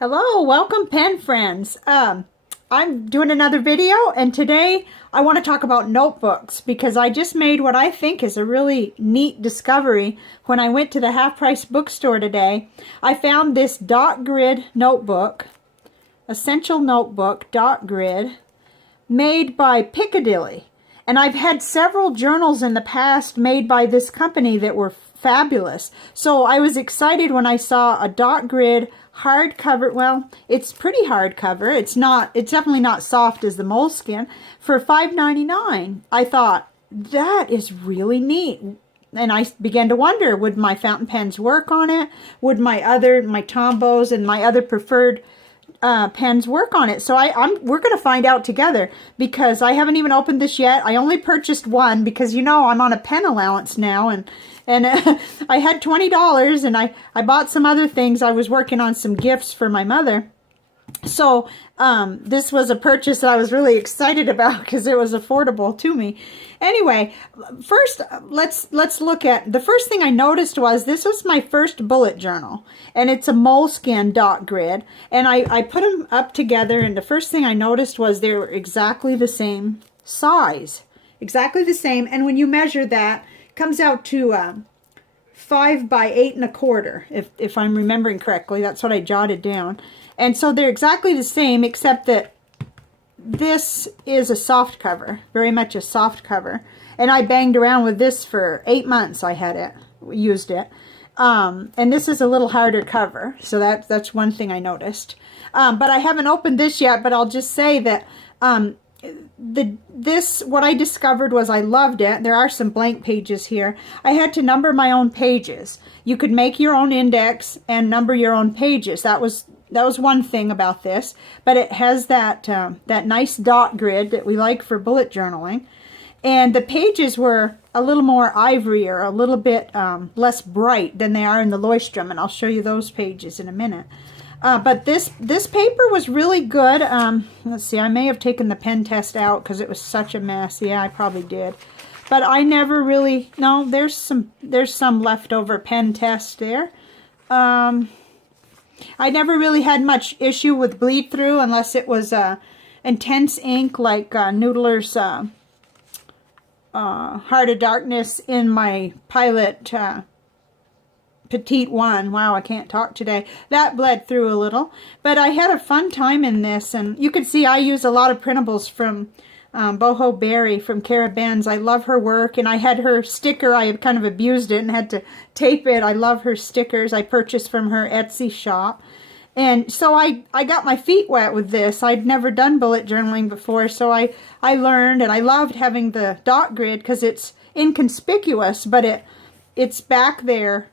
Hello, welcome pen friends. I'm doing another video, and today I want to talk about notebooks because I just made what I think is a really neat discovery. When I went to the Half Price Bookstore today, I found this dot grid notebook, Essential Notebook dot grid, made by Piccadilly. And I've had several journals in the past made by this company that were fabulous. So I was excited when I saw a dot grid hardcover. Well, it's pretty hardcover. It's definitely not soft as the Moleskine. For $5.99. I thought, that is really neat. And I began to wonder, would my fountain pens work on it? Would my Tombows and my other preferred pens work on it? So we're going to find out together, because I haven't even opened this yet. I only purchased one because, you know, I'm on a pen allowance now, and I had $20, and I bought some other things. I was working on some gifts for my mother. So this was a purchase that I was really excited about because it was affordable to me. Anyway, first let's look at, the first thing I noticed was this was my first bullet journal, and it's a Moleskine dot grid, and I put them up together, and the first thing I noticed was they were exactly the same size, exactly the same. And when you measure that, it comes out to 5 by 8 1/4, if I'm remembering correctly. That's what I jotted down. And so they're exactly the same, except that this is a soft cover, very much a soft cover. And I banged around with this for 8 months. I had it, used it. And this is a little harder cover, so that's one thing I noticed. But I haven't opened this yet, but I'll just say that what I discovered was I loved it. There are some blank pages here. I had to number my own pages. You could make your own index and number your own pages. That was one thing about this, but it has that nice dot grid that we like for bullet journaling. And the pages were a little more ivory, or a little bit less bright than they are in the Leuchtturm, and I'll show you those pages in a minute. But this paper was really good. Let's see, I may have taken the pen test out because it was such a mess. Yeah, I probably did. But I never really, no, there's some leftover pen test there. I never really had much issue with bleed through unless it was intense ink like Noodler's Heart of Darkness in my Pilot Petit one. Wow, I can't talk today. That bled through a little. But I had a fun time in this, and you can see I use a lot of printables from Boho Berry from Carabens. I love her work, and I had her sticker. I had kind of abused it and had to tape it. I love her stickers. I purchased from her Etsy shop. And so I got my feet wet with this. I'd never done bullet journaling before, so I learned, and I loved having the dot grid because it's inconspicuous, but it's back there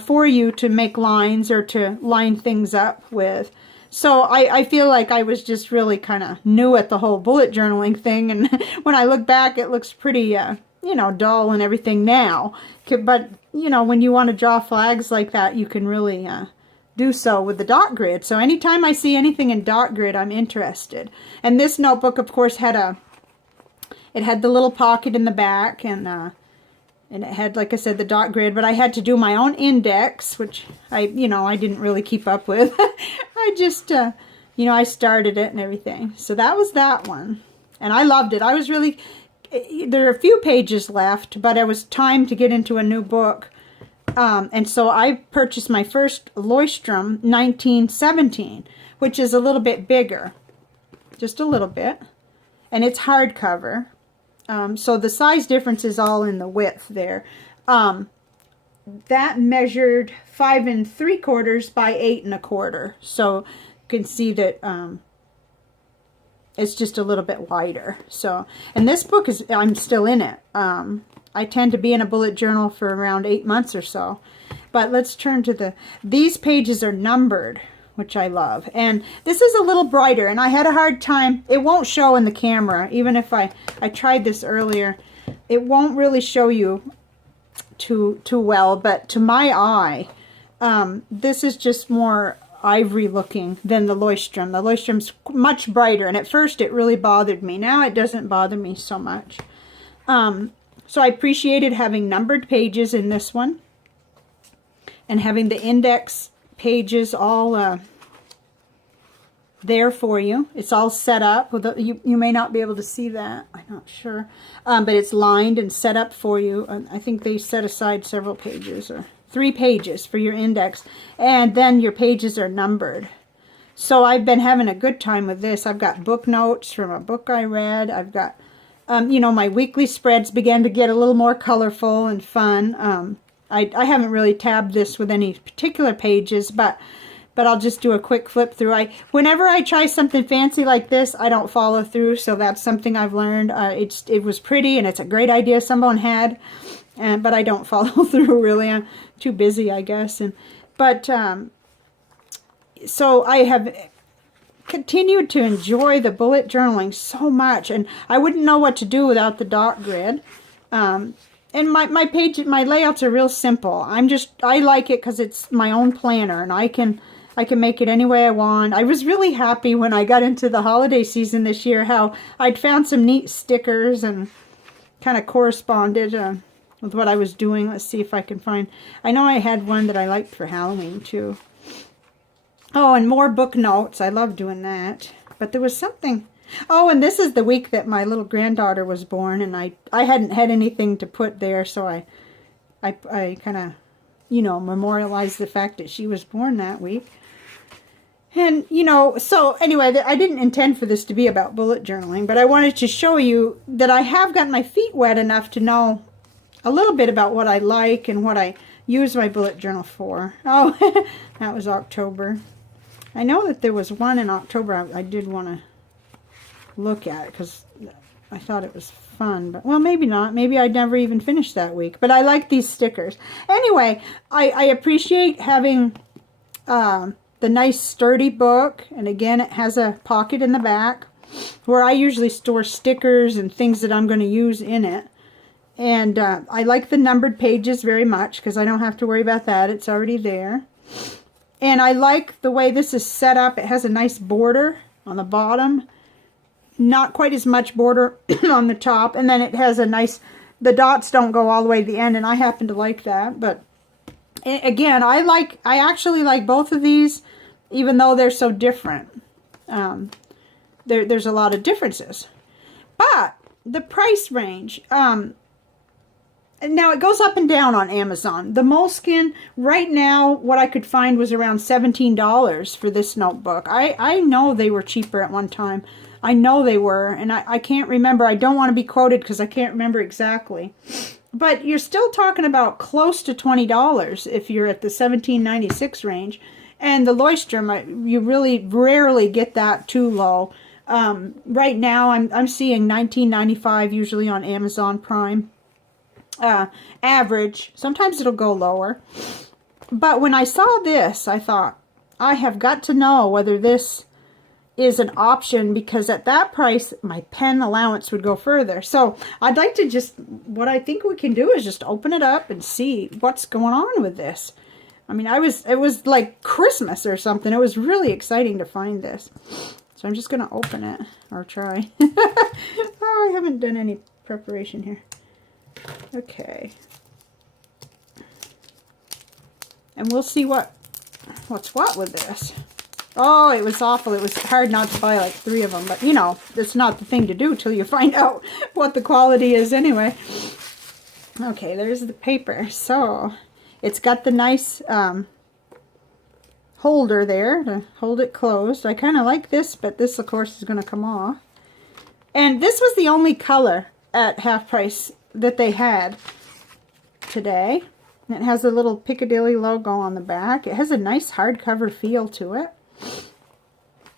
for you to make lines or to line things up with. So I feel like I was just really kind of new at the whole bullet journaling thing, and when I look back, it looks pretty, you know, dull and everything now. But, you know, when you want to draw flags like that, you can really do so with the dot grid. So anytime I see anything in dot grid, I'm interested. And this notebook, of course, had the little pocket in the back, and it had, like I said, the dot grid, but I had to do my own index, which I didn't really keep up with. I just, you know, I started it and everything. So that was that one. And I loved it. I was really, there are a few pages left, but it was time to get into a new book. And so I purchased my first Leuchtturm 1917, which is a little bit bigger. Just a little bit. And it's hardcover. So the size difference is all in the width there. That measured 5 3/4 by 8 1/4. So you can see that it's just a little bit wider. So, and this book is, I'm still in it. I tend to be in a bullet journal for around 8 months or so. But let's turn to these pages are numbered, which I love. And this is a little brighter, and I had a hard time. It won't show in the camera, even if I tried this earlier. It won't really show you too well, but to my eye, this is just more ivory looking than the Leuchtturm. The Leuchtturm's much brighter, and at first it really bothered me. Now it doesn't bother me so much. So I appreciated having numbered pages in this one, and having the index pages all there for you. It's all set up. You may not be able to see that. I'm not sure. But it's lined and set up for you. I think they set aside several pages, or 3 pages for your index. And then your pages are numbered. So I've been having a good time with this. I've got book notes from a book I read. I've got, you know, my weekly spreads began to get a little more colorful and fun. I haven't really tabbed this with any particular pages, but I'll just do a quick flip through. Whenever I try something fancy like this, I don't follow through, so that's something I've learned. It was pretty, and it's a great idea someone had, but I don't follow through, really. I'm too busy, I guess. So I have continued to enjoy the bullet journaling so much, and I wouldn't know what to do without the dot grid. And my layouts are real simple. I like it because it's my own planner, and I can make it any way I want. I was really happy when I got into the holiday season this year how I'd found some neat stickers and kind of corresponded with what I was doing. Let's see if I can find. I know I had one that I liked for Halloween too. Oh, and more book notes. I love doing that. But there was something. Oh, and this is the week that my little granddaughter was born, and I hadn't had anything to put there, so I kind of, you know, memorialized the fact that she was born that week. And, you know, so anyway, I didn't intend for this to be about bullet journaling, but I wanted to show you that I have gotten my feet wet enough to know a little bit about what I like and what I use my bullet journal for. Oh, that was October. I know that there was one in October I did want to look at it because I thought it was fun, but well, maybe not. Maybe I'd never even finished that week, but I like these stickers. Anyway, I appreciate having the nice sturdy book, and again, it has a pocket in the back where I usually store stickers and things that I'm going to use in it. And I like the numbered pages very much because I don't have to worry about that. It's already there. And I like the way this is set up. It has a nice border on the bottom. Not quite as much border on the top. And then it has a nice, the dots don't go all the way to the end, and I happen to like that. But again, I actually like both of these, even though they're so different. There's a lot of differences. But the price range, now it goes up and down on Amazon. The Moleskine, right now, what I could find was around $17 for this notebook. I know they were cheaper at one time. I know they were, and I can't remember. I don't want to be quoted because I can't remember exactly. But you're still talking about close to $20 if you're at the $17.96 range. And the Leuchtturm, you really rarely get that too low. Right now, I'm seeing $19.95 usually on Amazon Prime. Average. Sometimes it'll go lower. But when I saw this, I thought, I have got to know whether this is an option, because at that price, my pen allowance would go further. So I'd like to what I think we can do is just open it up and see what's going on with this. I mean, it was like Christmas or something. It was really exciting to find this. So I'm just going to open it, or try. Oh, I haven't done any preparation here. Okay. And we'll see what's what with this. Oh, it was awful. It was hard not to buy like 3 of them. But, you know, that's not the thing to do till you find out what the quality is anyway. Okay, there's the paper. So, it's got the nice holder there to hold it closed. I kind of like this, but this, of course, is going to come off. And this was the only color at Half Price that they had today. And it has a little Piccadilly logo on the back. It has a nice hardcover feel to it.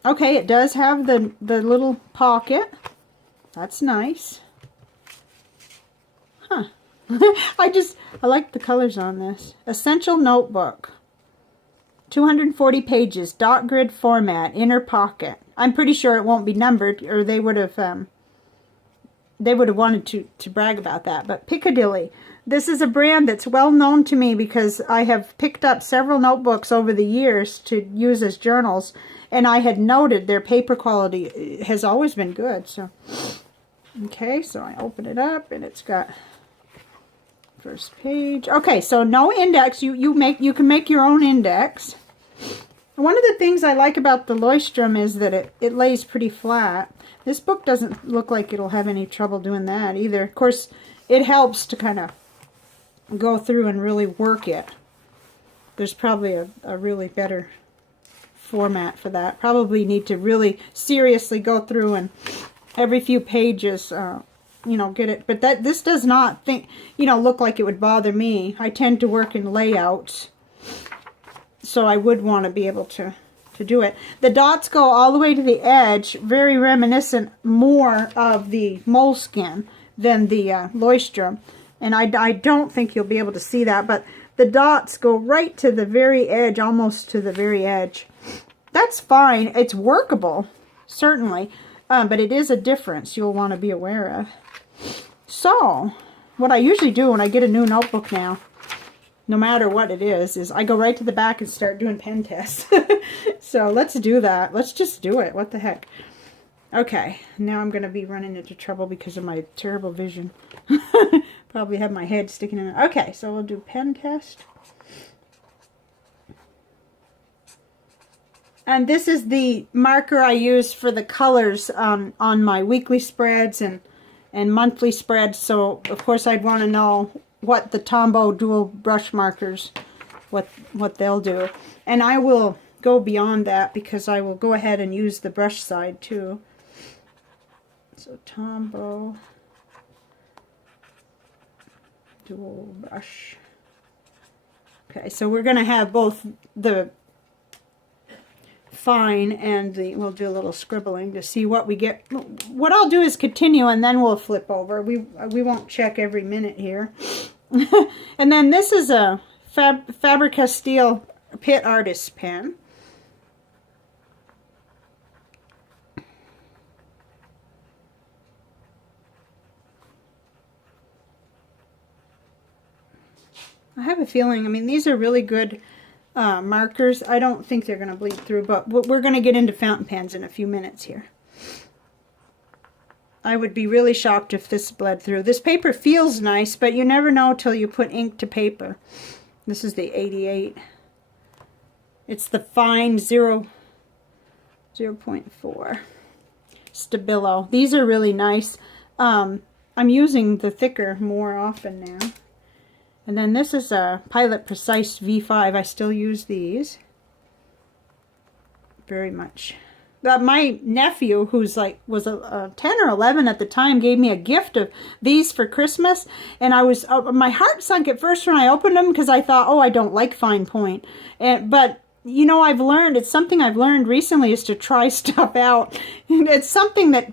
Okay, it does have the little pocket. That's nice. Huh. I like the colors on this. Essential notebook. 240 pages, dot grid format, inner pocket. I'm pretty sure it won't be numbered, or they would have wanted to brag about that. But Piccadilly. This is a brand that's well known to me because I have picked up several notebooks over the years to use as journals, and I had noted their paper quality has always been good. So, okay, so I open it up, and it's got first page. Okay, so no index. You can make your own index. One of the things I like about the Leuchtturm is that it lays pretty flat. This book doesn't look like it'll have any trouble doing that either. Of course, it helps to kind of go through and really work it. There's probably a really better format for that. Probably need to really seriously go through and every few pages, you know, get it. But this does not look like it would bother me. I tend to work in layouts, so I would want to be able to do it. The dots go all the way to the edge, very reminiscent more of the Moleskine than the Leuchtturm. And I don't think you'll be able to see that, but the dots go right to the very edge, almost to the very edge. That's fine. It's workable, certainly, but it is a difference you'll want to be aware of. So, what I usually do when I get a new notebook now, no matter what it is I go right to the back and start doing pen tests. So let's do that. Let's just do it. What the heck? Okay, now I'm going to be running into trouble because of my terrible vision. Probably have my head sticking in it. Okay, so we'll do pen test. And this is the marker I use for the colors on my weekly spreads and monthly spreads. So, of course, I'd want to know what the Tombow dual brush markers, what they'll do. And I will go beyond that because I will go ahead and use the brush side too. So Tombow dual brush. Okay, so we're going to have both the fine and we'll do a little scribbling to see what we get. What I'll do is continue and then we'll flip over. We won't check every minute here. And then this is a Faber-Castell Pitt Artist pen. I have a feeling, I mean, these are really good markers. I don't think they're going to bleed through, but we're going to get into fountain pens in a few minutes here. I would be really shocked if this bled through. This paper feels nice, but you never know till you put ink to paper. This is the 88. It's the fine 0.4 Stabilo. These are really nice. I'm using the thicker more often now. And then this is a Pilot Precise V5. I still use these very much. But my nephew, who's was 10 or 11 at the time, gave me a gift of these for Christmas. And I was my heart sunk at first when I opened them because I thought, oh, I don't like fine point. But you know, I've learned, it's something I've learned recently, is to try stuff out. It's something that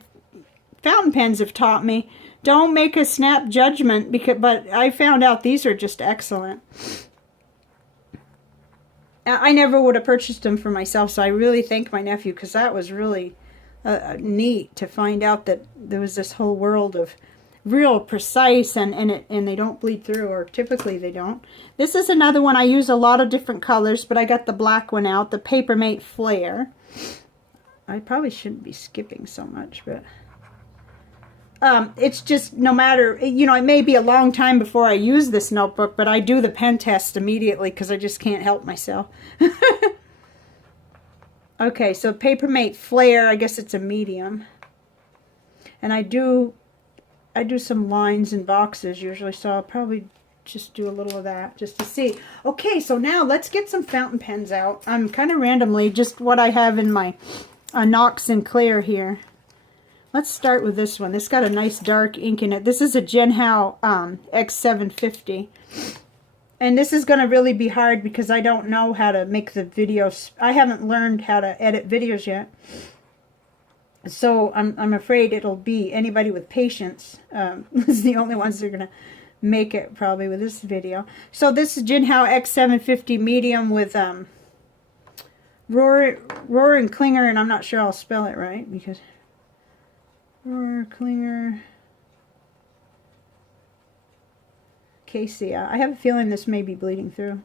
fountain pens have taught me. Don't make a snap judgment, but I found out these are just excellent. I never would have purchased them for myself, so I really thank my nephew, because that was really neat to find out that there was this whole world of real precise, and they don't bleed through, or typically they don't. This is another one. I use a lot of different colors, but I got the black one out, the Papermate Flair. I probably shouldn't be skipping so much, but it's just, no matter, you know, it may be a long time before I use this notebook, but I do the pen test immediately because I just can't help myself. Okay, so Papermate Flair, I guess it's a medium. And I do some lines and boxes usually, so I'll probably just do a little of that just to see. Okay, so now let's get some fountain pens out. I'm kind of randomly, just what I have in my Knox Sinclair here. Let's start with this one. This got a nice dark ink in it. This is a Genhao X750. And this is going to really be hard because I don't know how to make the videos. I haven't learned how to edit videos yet. So I'm afraid it'll be anybody with patience. Is the only ones that are going to make it probably with this video. So this is Genhao X750 medium with Rohr and Klinger, and I'm not sure I'll spell it right because Rohr, Klinger, Casey. I have a feeling this may be bleeding through.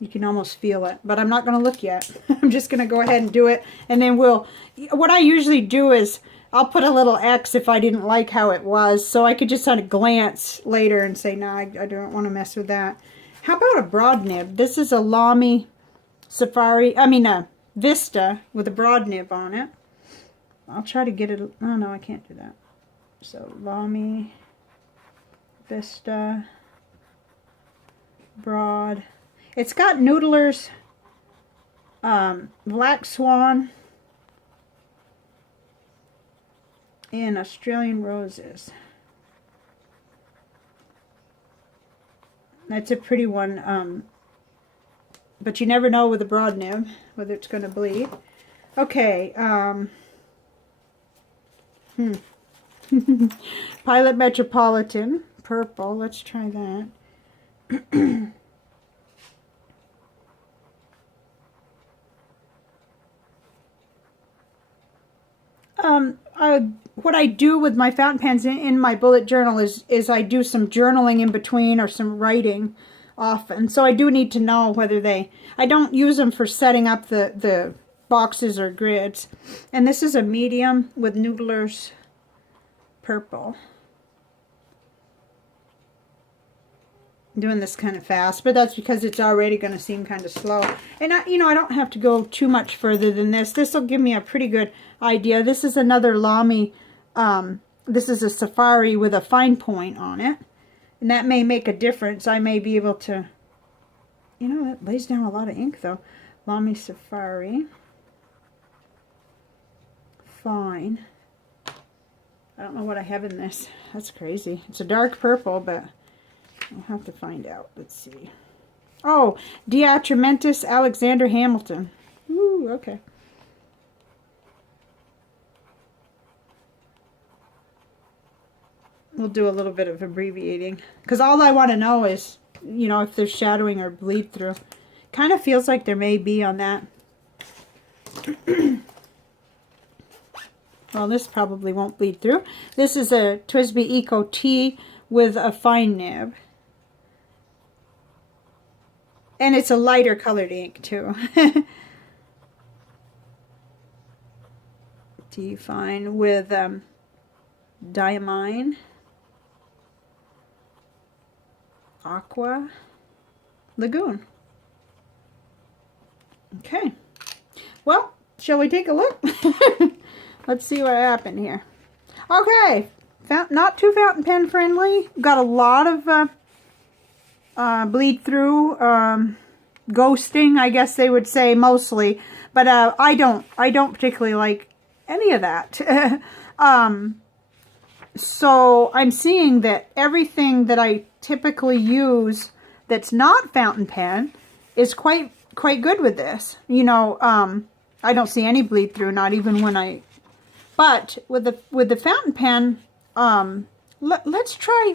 You can almost feel it, but I'm not going to look yet. I'm just going to go ahead and do it, and then what I usually do is I'll put a little X if I didn't like how it was, so I could just kind of glance later and say, no, I don't want to mess with that. How about a broad nib? This is a Lamy Vista with a broad nib on it. I'll try to get it. Oh no, I can't do that. So Lamy, Vista, broad. It's got Noodler's Black Swan and Australian Roses. That's a pretty one, but you never know with a broad nib whether it's going to bleed. Okay, Pilot Metropolitan purple. Let's try that. What I do with my fountain pens in my bullet journal is I do some journaling in between or some writing often. So I do need to know whether I don't use them for setting up the boxes or grids. And this is a medium with Noodler's purple. I'm doing this kind of fast, but that's because it's already going to seem kind of slow. And I don't have to go too much further than this. This will give me a pretty good idea. This is another Lamy. This is a Safari with a fine point on it. And that may make a difference. I may be able to, it lays down a lot of ink though. Lamy Safari. Fine. I don't know what I have in this. That's crazy. It's a dark purple, but I'll have to find out. Let's see. Oh, Diatramentis Alexander Hamilton. Ooh, okay. We'll do a little bit of abbreviating. Because all I want to know is, if there's shadowing or bleed through. Kind of feels like there may be on that. Well, this probably won't bleed through. This is a TWSBI Eco T with a fine nib. And it's a lighter colored ink, too. T fine with Diamine. Aqua. Lagoon. Okay. Well, shall we take a look? Let's see what happened here. Okay. Not too fountain pen friendly. Got a lot of bleed through, ghosting, I guess they would say, mostly. But I don't particularly like any of that. So I'm seeing that everything that I typically use that's not fountain pen is quite good with this. I don't see any bleed through, not even when I. But with the fountain pen, let's try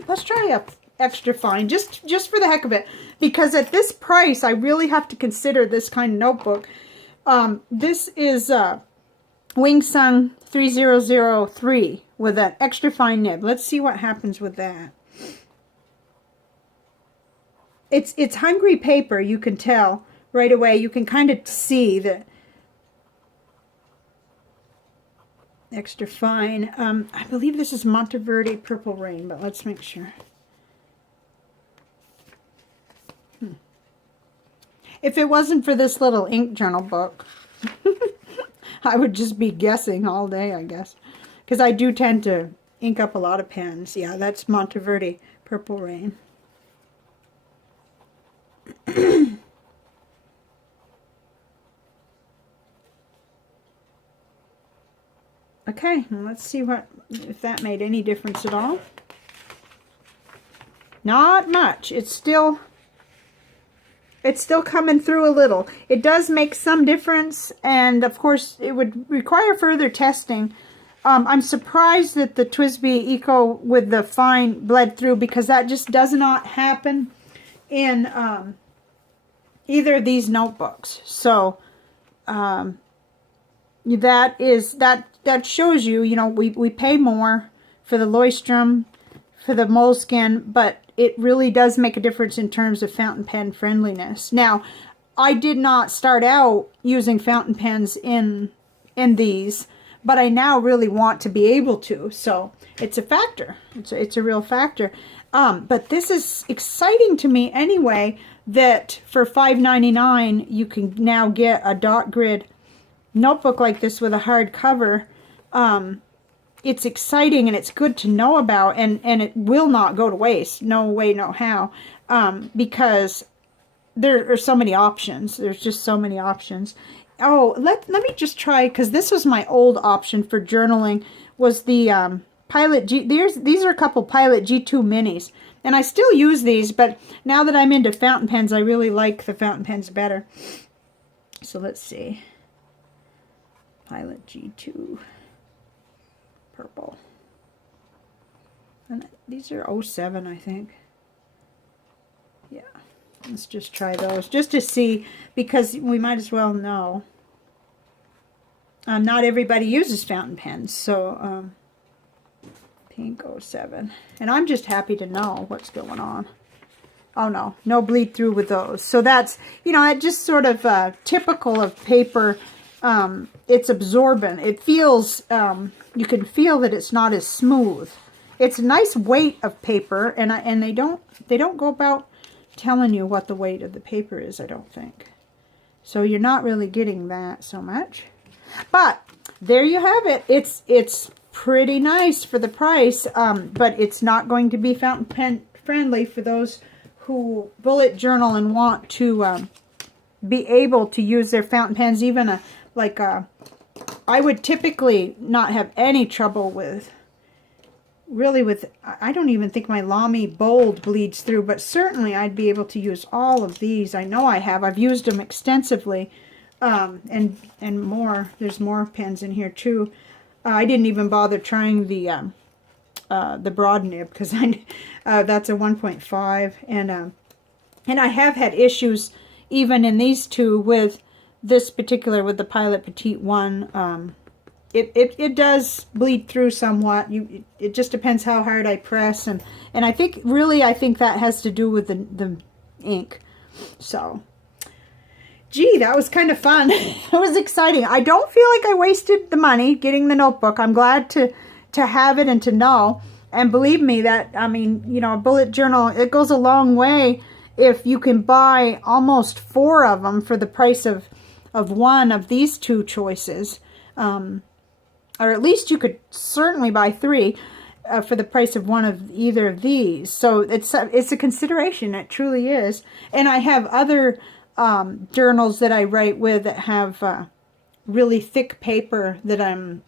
a extra fine just for the heck of it, because at this price I really have to consider this kind of notebook. This is Wing Sung 3003 with an extra fine nib. Let's see what happens with that. It's hungry paper, you can tell right away. You can kind of see the extra fine. I believe this is Monteverde Purple Rain, but let's make sure. If it wasn't for this little ink journal book, I would just be guessing all day, I guess. Because I do tend to ink up a lot of pens. Yeah, that's Monteverde Purple Rain. Okay, well, let's see if that made any difference at all. Not much. It's still coming through a little. It does make some difference, and of course it would require further testing. I'm surprised that the TWSBI Eco with the fine bled through, because that just does not happen in either of these notebooks. So that shows you, we pay more for the Leuchtturm, for the Moleskine, but it really does make a difference in terms of fountain pen friendliness. Now, I did not start out using fountain pens in these, but I now really want to be able to. So it's a factor. It's a real factor. But this is exciting to me anyway, that for $5.99 you can now get a dot grid notebook like this with a hard cover. It's exciting and it's good to know about, and it will not go to waste. No way, no how. Because there are so many options. There's just so many options. Oh, let me just try, because this was my old option for journaling, was the Pilot G. These are a couple Pilot G2 minis. And I still use these, but now that I'm into fountain pens, I really like the fountain pens better. So let's see. Pilot G2 purple. And these are 07, I think. Yeah. Let's just try those, just to see, because we might as well know. Not everybody uses fountain pens, so pink 07. And I'm just happy to know what's going on. Oh no, no bleed through with those. So that's, you know, it just sort of typical of paper. It's absorbent. It feels, you can feel that it's not as smooth. It's a nice weight of paper, and they don't go about telling you what the weight of the paper is, I don't think. So you're not really getting that so much. But there you have it. It's pretty nice for the price, but it's not going to be fountain pen friendly for those who bullet journal and want to be able to use their fountain pens. Even I would typically not have any trouble with, really with, I don't even think my Lamy Bold bleeds through, but certainly I'd be able to use all of these. I know I have. I've used them extensively, and more. There's more pens in here too. I didn't even bother trying the broad nib, because that's a 1.5, and I have had issues even in these two with this particular, with the Pilot Petit one. It does bleed through somewhat. It just depends how hard I press, and I think that has to do with the ink. So, gee, that was kind of fun. It was exciting. I don't feel like I wasted the money getting the notebook. I'm glad to have it and to know. And believe me, that, I mean, you know, a bullet journal, it goes a long way if you can buy almost 4 of them for the price of one of these two choices. Or at least you could certainly buy 3 for the price of one of either of these. So it's a consideration. It truly is. And I have other journals that I write with that have really thick paper that I'm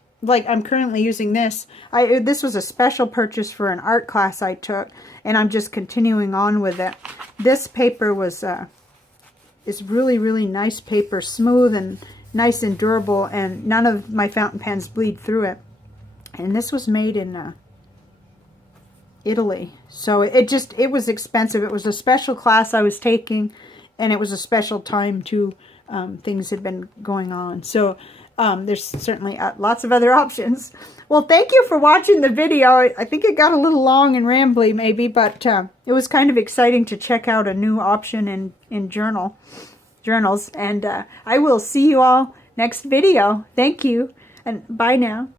currently using this. This was a special purchase for an art class I took, and I'm just continuing on with it. This paper is really, really nice paper, smooth and nice and durable, and none of my fountain pens bleed through it. And this was made in Italy. So it was expensive. It was a special class I was taking, and it was a special time too. Things had been going on. So there's certainly lots of other options. Well, thank you for watching the video. I think it got a little long and rambly maybe, but it was kind of exciting to check out a new option in journals. And I will see you all next video. Thank you, and bye now.